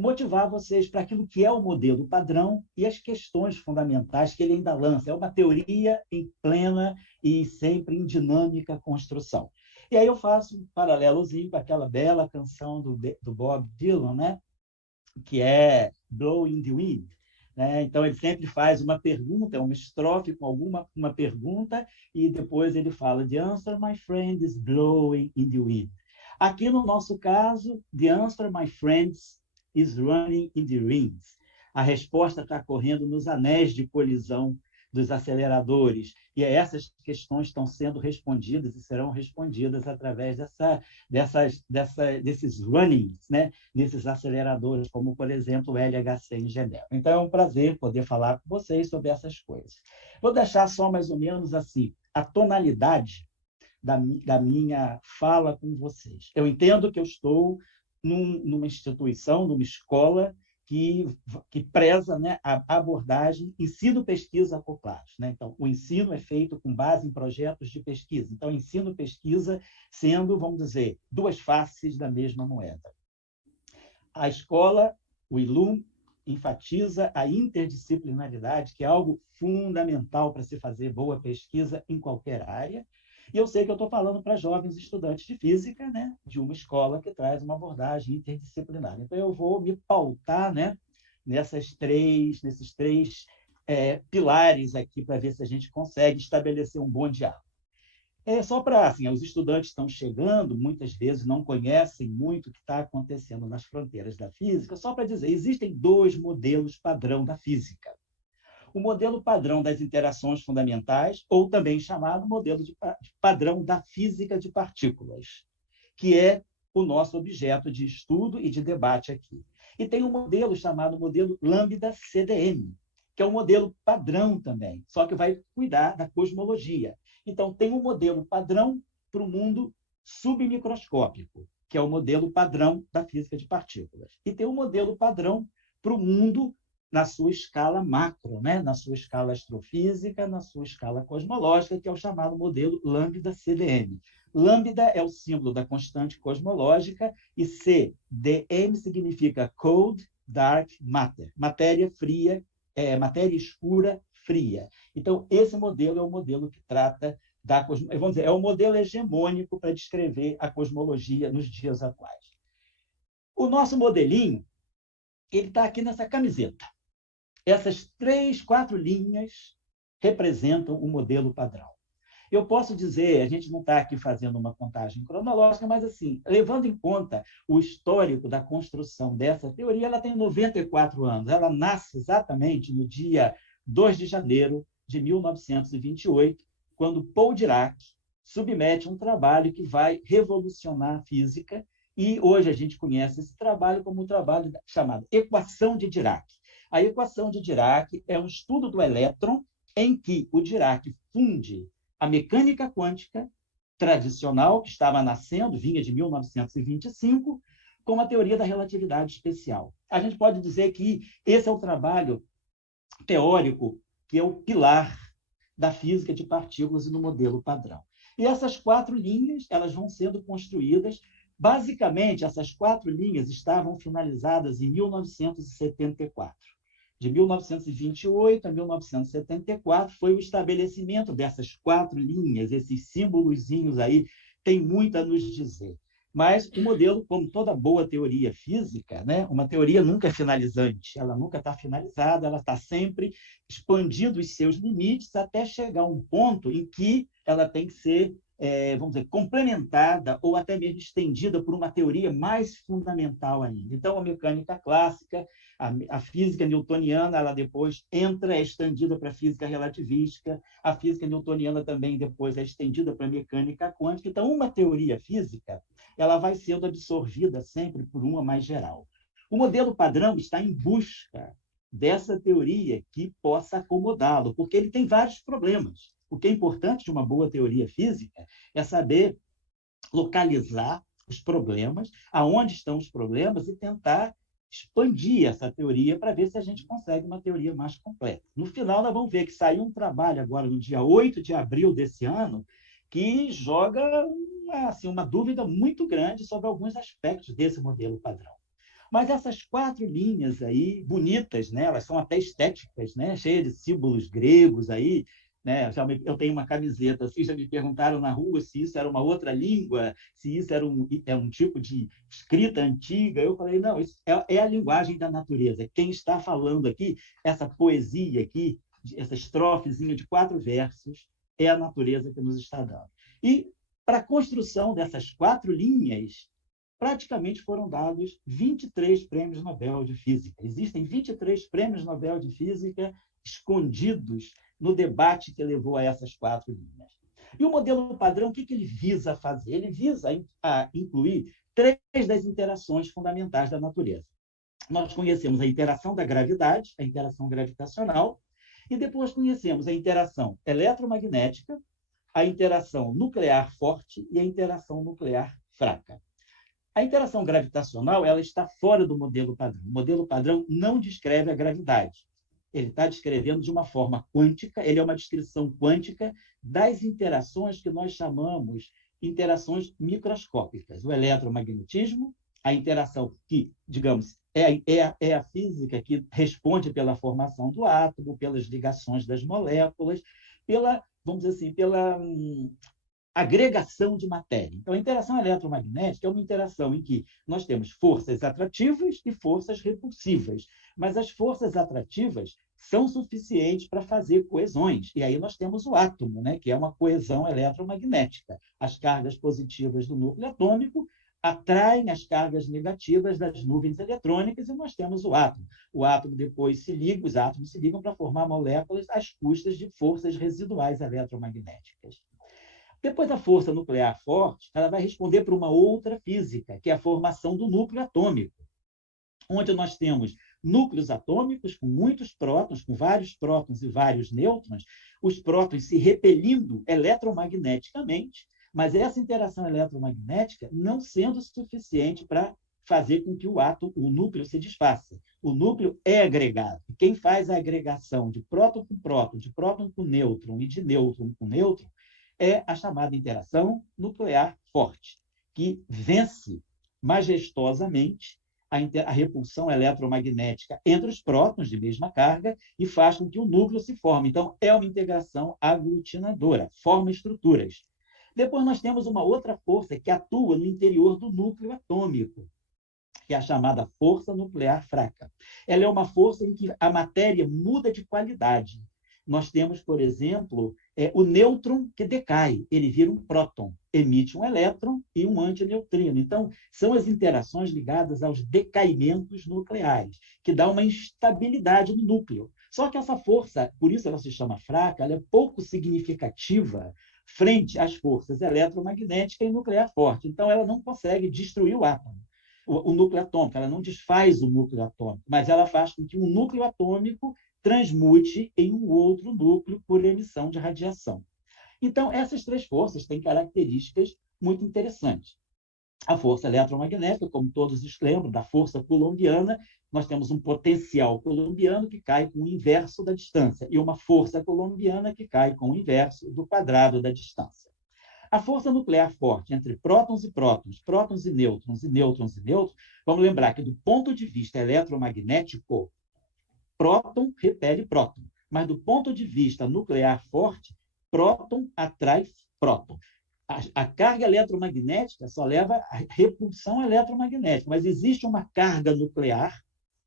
motivar vocês para aquilo que é o modelo padrão e as questões fundamentais que ele ainda lança. É uma teoria em plena e sempre em dinâmica construção. E aí eu faço um paralelozinho com aquela bela canção do Bob Dylan, né? Que é Blowing the Wind. Né? Então, ele sempre faz uma pergunta, uma estrofe com uma pergunta, e depois ele fala: The answer, my friend, is blowing in the wind. Aqui, no nosso caso, The answer, my friends, is running in the rings. A resposta está correndo nos anéis de colisão dos aceleradores. E essas questões estão sendo respondidas e serão respondidas através desses runnings, né? Nesses aceleradores, como, por exemplo, o LHC em Genebra. Então, é um prazer poder falar com vocês sobre essas coisas. Vou deixar só mais ou menos assim a tonalidade da minha fala com vocês. Eu entendo que eu estou numa instituição, numa escola que preza, né, a abordagem ensino-pesquisa acoplados. Né? Então, o ensino é feito com base em projetos de pesquisa. Então, ensino-pesquisa sendo, vamos dizer, duas faces da mesma moeda. A escola, o ILUM, enfatiza a interdisciplinaridade, que é algo fundamental para se fazer boa pesquisa em qualquer área. E eu sei que eu estou falando para jovens estudantes de física, né, de uma escola que traz uma abordagem interdisciplinar. Então, eu vou me pautar, né, nesses três pilares aqui para ver se a gente consegue estabelecer um bom diálogo. Só para, assim, os estudantes estão chegando, muitas vezes não conhecem muito o que está acontecendo nas fronteiras da física, só para dizer, existem dois modelos padrão da física. O modelo padrão das interações fundamentais, ou também chamado modelo de padrão da física de partículas, que é o nosso objeto de estudo e de debate aqui. E tem um modelo chamado modelo Lambda-CDM, que é um modelo padrão também, só que vai cuidar da cosmologia. Então, tem um modelo padrão para o mundo submicroscópico, que é o modelo padrão da física de partículas. E tem um modelo padrão para o mundo na sua escala macro, né? Na sua escala astrofísica, na sua escala cosmológica, que é o chamado modelo Lambda-CDM. Lambda é o símbolo da constante cosmológica e CDM significa Cold Dark Matter, matéria fria, matéria escura fria. Então, esse modelo é o modelo que trata da cosmologia, vamos dizer, é o modelo hegemônico para descrever a cosmologia nos dias atuais. O nosso modelinho, ele está aqui nessa camiseta. Essas 3, 4 linhas representam o modelo padrão. Eu posso dizer, a gente não está aqui fazendo uma contagem cronológica, mas, assim, levando em conta o histórico da construção dessa teoria, ela tem 94 anos. Ela nasce exatamente no dia 2 de janeiro de 1928, quando Paul Dirac submete um trabalho que vai revolucionar a física, e hoje a gente conhece esse trabalho como um trabalho chamado Equação de Dirac. A equação de Dirac é um estudo do elétron em que o Dirac funde a mecânica quântica tradicional, que estava nascendo, vinha de 1925, com a teoria da relatividade especial. A gente pode dizer que esse é o trabalho teórico que é o pilar da física de partículas e do modelo padrão. E essas 4 linhas, elas vão sendo construídas. Basicamente, essas 4 linhas estavam finalizadas em 1974. De 1928 a 1974 foi o estabelecimento dessas 4 linhas, esses símbolozinhos aí, tem muito a nos dizer. Mas o modelo, como toda boa teoria física, né, uma teoria nunca é finalizante, ela nunca está finalizada, ela está sempre expandindo os seus limites até chegar a um ponto em que ela tem que ser, vamos dizer, complementada ou até mesmo estendida por uma teoria mais fundamental ainda. Então, a mecânica clássica, a física newtoniana, ela depois é estendida para a física relativística, a física newtoniana também depois é estendida para a mecânica quântica. Então, uma teoria física, ela vai sendo absorvida sempre por uma mais geral. O modelo padrão está em busca dessa teoria que possa acomodá-lo, porque ele tem vários problemas. O que é importante de uma boa teoria física é saber localizar os problemas, aonde estão os problemas, e tentar expandir essa teoria para ver se a gente consegue uma teoria mais completa. No final, nós vamos ver que saiu um trabalho agora, no dia 8 de abril desse ano, que joga uma dúvida muito grande sobre alguns aspectos desse modelo padrão. Mas essas 4 linhas aí, bonitas, né? Elas são até estéticas, né? Cheias de símbolos gregos aí, né? Eu tenho uma camiseta assim, já me perguntaram na rua se isso era uma outra língua, se isso era um tipo de escrita antiga. Eu falei, não, isso é a linguagem da natureza. Quem está falando aqui, essa poesia aqui, essa estrofezinha de 4 versos, é a natureza que nos está dando. E para a construção dessas 4 linhas, praticamente foram dados 23 prêmios Nobel de Física. Existem 23 prêmios Nobel de Física escondidos no debate que levou a essas 4 linhas. E o modelo padrão, o que ele visa fazer? Ele visa incluir 3 das interações fundamentais da natureza. Nós conhecemos a interação da gravidade, a interação gravitacional, e depois conhecemos a interação eletromagnética, a interação nuclear forte e a interação nuclear fraca. A interação gravitacional ela está fora do modelo padrão. O modelo padrão não descreve a gravidade. Ele está descrevendo de uma forma quântica, ele é uma descrição quântica das interações que nós chamamos interações microscópicas. O eletromagnetismo, a interação que, digamos, é a física que responde pela formação do átomo, pelas ligações das moléculas, vamos dizer assim, pela agregação de matéria. Então, a interação eletromagnética é uma interação em que nós temos forças atrativas e forças repulsivas, mas as forças atrativas são suficientes para fazer coesões. E aí nós temos o átomo, né, que é uma coesão eletromagnética. As cargas positivas do núcleo atômico atraem as cargas negativas das nuvens eletrônicas e nós temos o átomo. O átomo depois os átomos se ligam para formar moléculas às custas de forças residuais eletromagnéticas. Depois, a força nuclear forte, ela vai responder para uma outra física, que é a formação do núcleo atômico, onde nós temos núcleos atômicos com muitos prótons, com vários prótons e vários nêutrons, os prótons se repelindo eletromagneticamente, mas essa interação eletromagnética não sendo suficiente para fazer com que o núcleo se desfaça. O núcleo é agregado. Quem faz a agregação de próton com próton, de próton com nêutron e de nêutron com nêutron, é a chamada interação nuclear forte, que vence majestosamente a repulsão eletromagnética entre os prótons de mesma carga e faz com que o núcleo se forme. Então, é uma integração aglutinadora, forma estruturas. Depois, nós temos uma outra força que atua no interior do núcleo atômico, que é a chamada força nuclear fraca. Ela é uma força em que a matéria muda de qualidade. Nós temos, por exemplo, o nêutron que decai, ele vira um próton, emite um elétron e um antineutrino. Então, são as interações ligadas aos decaimentos nucleares, que dá uma instabilidade no núcleo. Só que essa força, por isso ela se chama fraca, ela é pouco significativa frente às forças eletromagnética e nuclear forte. Então, ela não consegue destruir o átomo, o núcleo atômico, ela não desfaz o núcleo atômico, mas ela faz com que um núcleo atômico transmute em um outro núcleo por emissão de radiação. Então, essas 3 forças têm características muito interessantes. A força eletromagnética, como todos lembram, da força coulombiana, nós temos um potencial coulombiano que cai com o inverso da distância e uma força coulombiana que cai com o inverso do quadrado da distância. A força nuclear forte entre prótons e prótons, prótons e nêutrons, e nêutrons e nêutrons, vamos lembrar que, do ponto de vista eletromagnético, próton repele próton. Mas, do ponto de vista nuclear forte, próton atrai próton. A carga eletromagnética só leva a repulsão eletromagnética, mas existe uma carga nuclear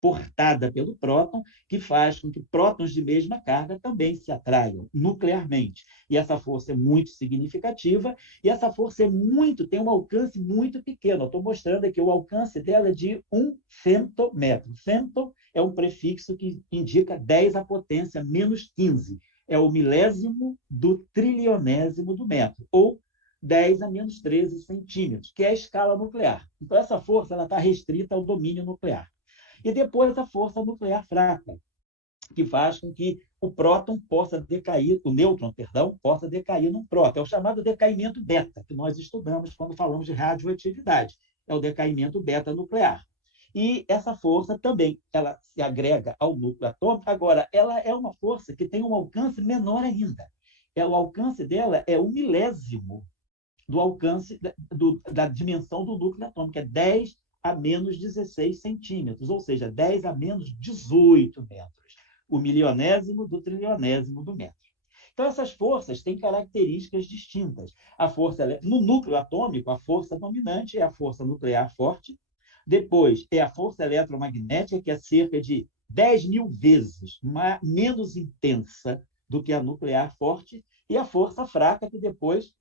portada pelo próton que faz com que prótons de mesma carga também se atraiam nuclearmente. E essa força é muito significativa e essa força tem um alcance muito pequeno. Eu estou mostrando aqui o alcance dela é de 1 femtometro. Femto é um prefixo que indica 10 à potência menos 15. É o milésimo do trilionésimo do metro, ou 10 a menos 13 centímetros, que é a escala nuclear. Então, essa força está restrita ao domínio nuclear. E depois a força nuclear fraca, que faz com que o próton possa decair, o nêutron, perdão, possa decair num próton. É o chamado decaimento beta, que nós estudamos quando falamos de radioatividade. É o decaimento beta nuclear. E essa força também, ela se agrega ao núcleo atômico. Agora, ela é uma força que tem um alcance menor ainda. O alcance dela é 1 milésimo do alcance da dimensão do núcleo atômico, é 10 a menos 16 centímetros, ou seja, 10 a menos 18 metros, o milionésimo do trilionésimo do metro. Então, essas forças têm características distintas. No núcleo atômico, a força dominante é a força nuclear forte, depois é a força eletromagnética, que é cerca de 10.000 vezes menos intensa do que a nuclear forte, e a força fraca, que depois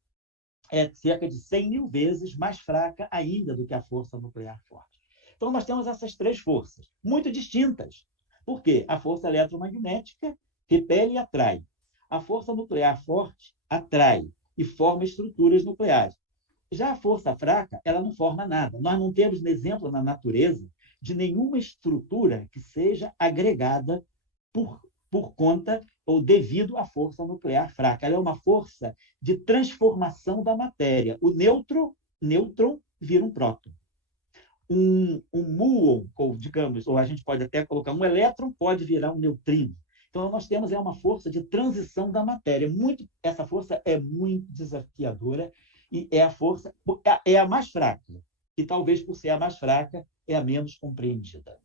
é cerca de 100.000 vezes mais fraca ainda do que a força nuclear forte. Então, nós temos essas três forças, muito distintas. Por quê? A força eletromagnética repele e atrai. A força nuclear forte atrai e forma estruturas nucleares. Já a força fraca, ela não forma nada. Nós não temos exemplo na natureza de nenhuma estrutura que seja agregada por conta ou devido à força nuclear fraca. Ela é uma força de transformação da matéria. O nêutron vira um próton. Um muon, ou digamos, ou a gente pode até colocar um elétron, pode virar um neutrino. Então, nós temos uma força de transição da matéria. Essa força é muito desafiadora e é a mais fraca. E talvez por ser a mais fraca, é a menos compreendida.